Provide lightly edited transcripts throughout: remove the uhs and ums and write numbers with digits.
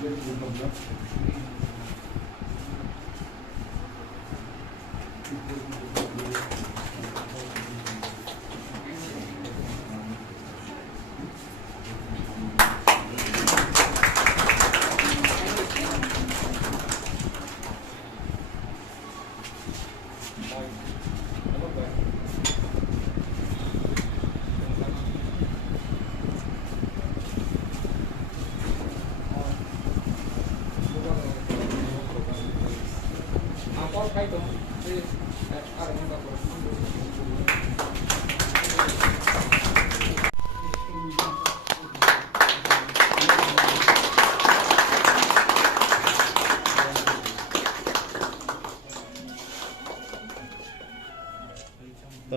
Tuần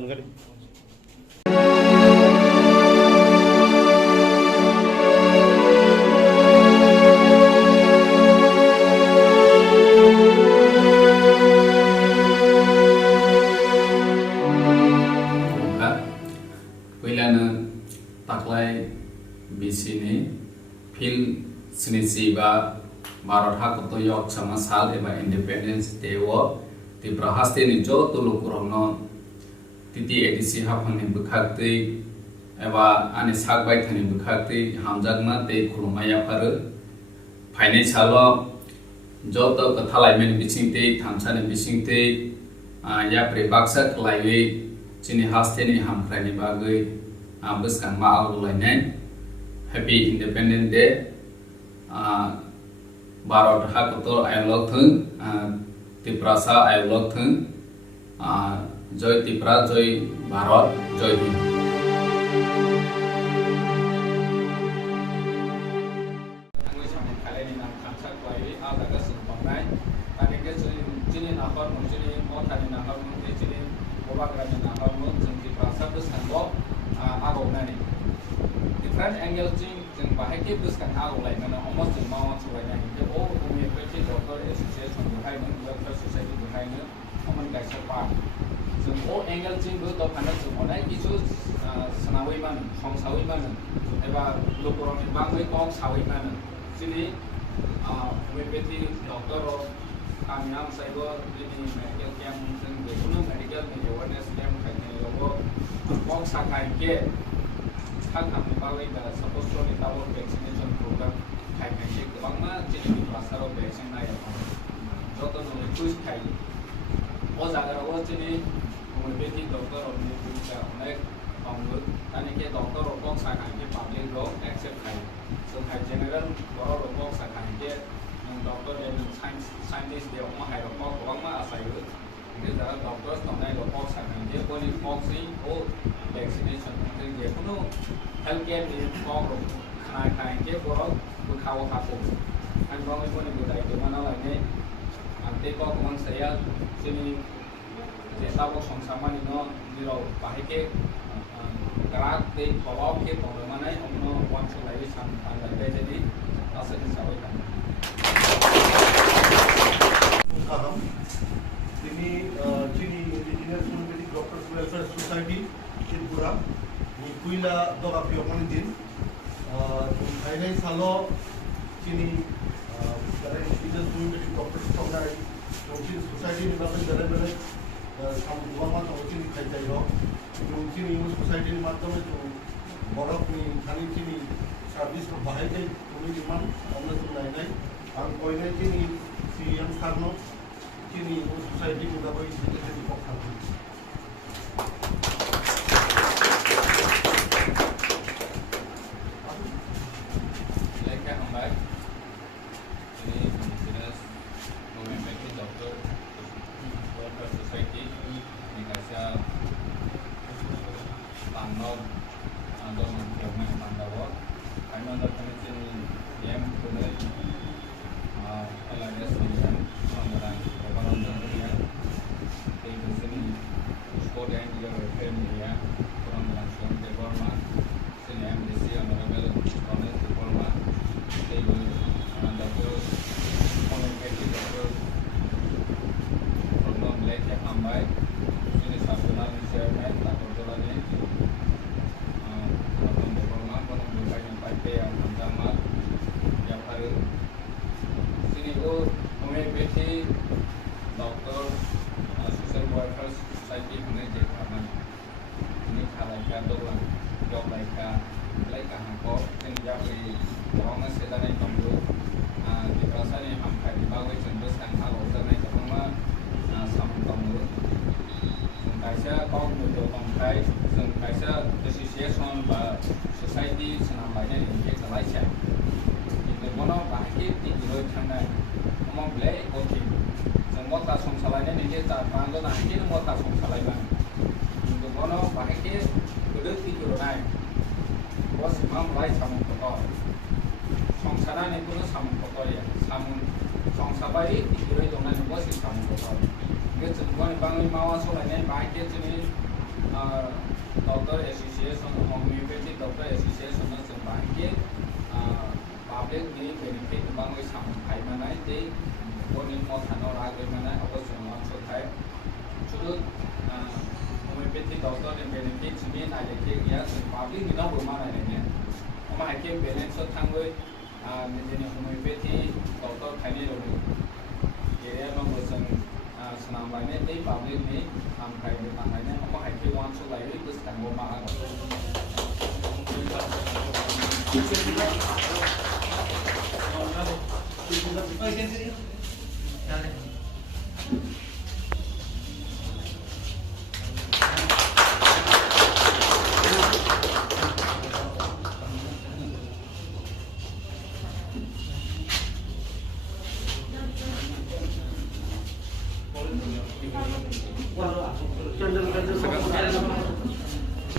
cái đi. Taklai bisini fil sinisiba Maratha kotoyok sama sal eba Independence Day wo ti prahaste ni jo tulukurongno titi edisi hafangni bukhakti eba ani sakbai thani bukhakti hamjagma te khulumaya paru phainai salo jo to kathalai men bisingte thamsani bisingte ya prebaksa khlaiwi chini haste ni hamkhrani bagai buskan ma agulainen Happy Independence Day Bharat hakoto ayolok thung Tiprasa ayolok thung Joy Tipra Joy Bharat Joy Hind different angle jing bahai ke buskan agolai nana almost jing mawan surai nani ke o homeopathy doctor association bahai nang welfare society bahai nang common gaisa pa jing o angle jing bu to phana jing onai kichu sanawi man songsawi man eba lokoroni bangai kok sawi man sini homeopathy doctor ro kamiam saibo ini medical camp jing bekunu medical awareness camp khaine logo kok sakai ke Hal kami balik dah support ni tahu vaccination program kai kai ke bangma jadi di pasar vaksin naya. Jodoh nol kuis kai. O jaga rawa jadi homeopathy doktor orang ni bisa naik panggut. Tadi ke doktor rokok sakai ke public rok accept kai. So kai general baru rokok sakai ke yang doktor yang scientist dia orang hai rokok bangma asal itu. Ini jaga doktor sampai rokok sakai ke boleh vaksin o vaccination jadi kuno healthcare ni kong ro khai ke borok bu khaw ha po an bang ko ni budai de mana la ne ante ko kong saya sini je ta ko song sama ni no ni ro bahai ke garak te kolok ke tong mana omno wan se lai san an lai be jadi asa ni sawai kan kaham ini chini indigenous community doctors welfare society Tripura ni kuila doga piokon din Thailand salo chini dari indigenous community doctors tongai chini society ni bagai dari dari sambuama to chini thai ro chini society ni madhyame to borok ni thani chini service ko bahai kai tumi diman amna tu nai nai ang koine chini CM sarno chini society ni bagai chini pokha homeopathy doctor social worker society hanya je kaman ini khalaika dola job laika laika hangko yang jadi orang sedanai tunggu di kawasan yang hampir di bawah cenderung sang hal sedanai terutama sama tunggu kaisa kaum muda tongkai kaisa association ba society senam banyak ini kelaikan itu mana bahkan di luar sana omong belai koki semua tak songsalanya ini tak panggil nanti semua tak songsalanya itu mana bahkan udah tidur naik bos imam mulai samun kotor songsalan itu samun kotor ya samun songsabai tidur itu nanti bos samun kotor Kemudian bangun mawa soalnya baik ini dokter association homeopathy dokter association itu baik public ni benefit bangun sampai mana itu konin mau tanah lagi mana apa semua sokai sudah homeopathy dokter yang benefit sini ada dia public ni nak bermana ini oma hakim balance tangguh menjadi homeopathy dokter kini dulu dia membuat senang banyak di public ni sampai di tangannya apa happy one so lagi itu sedang ngomong apa